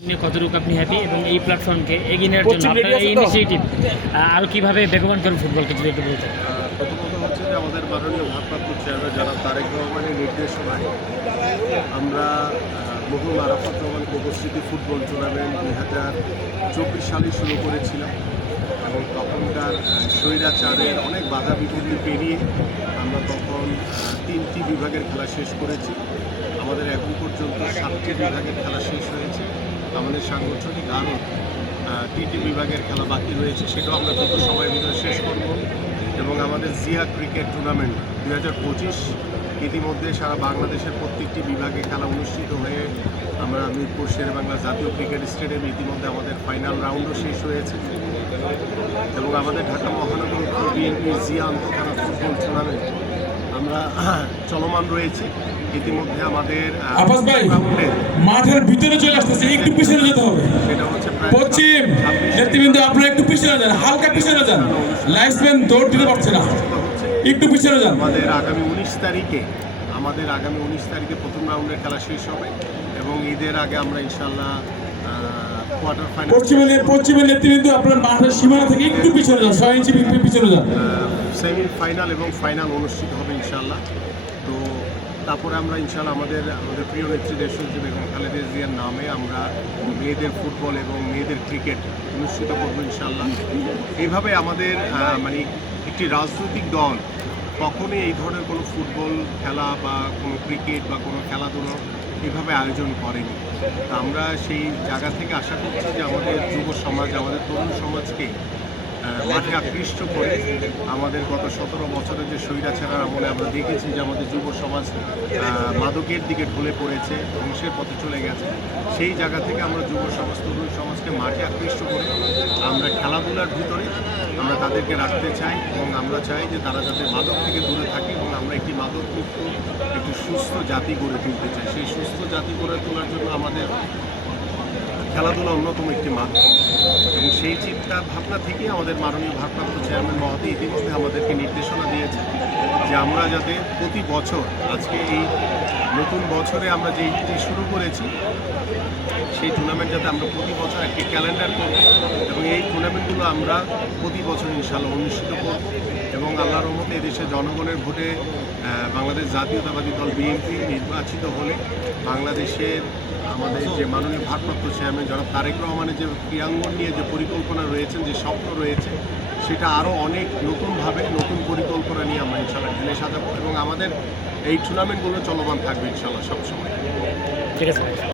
কতটুকু আপনি হ্যাপি এবং এই প্ল্যাটফর্মকে এগিয়ে নেওয়ার জন্য আপনার এই ইনিশিয়েটিভ আরও কীভাবে বেগবান করেন ফুটবলকে যদি একটু বলতেন। প্রথমত হচ্ছে যে আমাদের মাননীয় ভারপ্রাপ্ত চেয়ারম্যান যারা তারেক রহমানের নির্দেশনায় আমরা মরহুম আরাফাত রহমানকে উপস্থিতি ফুটবল টুর্নামেন্ট 2024 সালে শুরু করেছিলাম এবং তখনকার স্বৈরাচারের অনেক বাধা বিপত্তি পেরিয়ে আমরা তখন 3টি বিভাগের খেলা শেষ করেছি। আমাদের এখন পর্যন্ত 7টি বিভাগের খেলা শেষ হয়েছে। আমাদের সাংগঠনিক আরও 3টি বিভাগের খেলা বাকি রয়েছে, সেটাও আমরা দ্রুত সময়ের ভিতরে শেষ করব। এবং আমাদের জিয়া ক্রিকেট টুর্নামেন্ট 2025 ইতিমধ্যে সারা বাংলাদেশের প্রত্যেকটি বিভাগে খেলা অনুষ্ঠিত হয়ে আমরা মিরপুর শেরেবাংলা জাতীয় ক্রিকেট স্টেডিয়ামে ইতিমধ্যে আমাদের ফাইনাল রাউন্ডও শেষ হয়েছে। এবং আমাদের ঢাকা মহানগর বিএনপি জিয়া আন্তঃথানা ফুটবল টুর্নামেন্ট আমরা চলমান রয়েছে। ইতিমধ্যে আমাদের মাঠের ভিতরে চলে আসতেছে, একটু পিছনে যেতে হবে। সেটা হচ্ছে পশ্চিম নেতৃবৃন্দ, আপনারা একটু পিছনে যান, হালকা পিছনে যান, লাইসম্যান দৌড় দিতে পারছে না, একটু পিছনে যান। আমাদের আগামী 19 তারিখে প্রথম রাউন্ডের খেলা শেষ হবে এবং ঈদের আগে আমরা ইনশাল্লাহ কোয়ার্টার ফাইনাল। পশ্চিমের নেতৃবৃন্দ, আপনার মাঠের সীমানা থেকে একটু পিছনে যান, 6 ইঞ্চি পিছনে যান। সেমি ফাইনাল এবং ফাইনাল অনুষ্ঠিত হবে ইনশাল্লাহ। তো তারপরে আমরা ইনশাল্লাহ আমাদের প্রিয় নেত্রী দেশনেত্রী বেগম খালেদা জিয়ার নামে আমরা মেয়েদের ফুটবল এবং মেয়েদের ক্রিকেট অনুষ্ঠিত করব ইনশাল্লাহ। এইভাবে আমাদের মানে একটি রাজনৈতিক দল কখনোই এই ধরনের কোনো ফুটবল খেলা বা কোনো ক্রিকেট বা কোনো খেলাধুলো এভাবে আয়োজন করেনি। তা আমরা সেই জায়গা থেকে আশা করছি যে আমাদের যুব সমাজ, আমাদের তরুণ সমাজকে মাঠে আকৃষ্ট করে আমাদের গত 17 বছরের যে স্বৈরাচারের আমলে আমরা দেখেছি যে আমাদের যুব সমাজ মাদকের দিকে ঢলে পড়েছে, ধ্বংসের পথে চলে গেছে। সেই জায়গা থেকে আমরা যুব সমাজ, তরুণ সমাজকে মাঠে আকৃষ্ট করে আমরা খেলাধুলার ভিতরে আমরা তাদেরকে রাখতে চাই এবং আমরা চাই যে তারা যাতে মাদক থেকে দূরে থাকে এবং আমরা একটি মাদকমুক্ত একটি সুস্থ জাতি গড়ে তুলতে চাই। সেই সুস্থ জাতি গড়ে তোলার জন্য আমাদের খেলাধুলা অন্যতম একটি মাধ্যম এবং সেই চিন্তা ভাবনা থেকেই আমাদের মাননীয় ভারপ্রাপ্ত চেয়ারম্যান মহোদয় ইতিমধ্যে আমাদেরকে নির্দেশনা দিয়েছে যে আমরা যাতে প্রতি বছর, আজকে এই নতুন বছরে আমরা যেইটি শুরু করেছি সেই টুর্নামেন্ট যাতে আমরা প্রতি বছর একটি ক্যালেন্ডার করব এবং এই টুর্নামেন্টগুলো আমরা প্রতি বছর ইনশাআল্লাহ অনুষ্ঠিত করব এবং আল্লাহর রহমতে এদেশে জনগণের ভোটে বাংলাদেশ জাতীয়তাবাদী দল বিএনপি নির্বাচিত হলে বাংলাদেশের আমাদের যে মাননীয় ভারপ্রাপ্ত চেয়ারম্যান জনাব তারেক রহমানের যে ক্রীড়াঙ্গন নিয়ে যে পরিকল্পনা রয়েছেন, যে স্বপ্ন রয়েছে, সেটা আরও অনেক নতুনভাবে নতুন পরিকল্পনা নিয়ে আমরা ইনশাআল্লাহ ঢেলে সাজাবো এবং আমাদের এই টুর্নামেন্টগুলো চলমান থাকবে ইনশাআল্লাহ সবসময়। ঠিক আছে।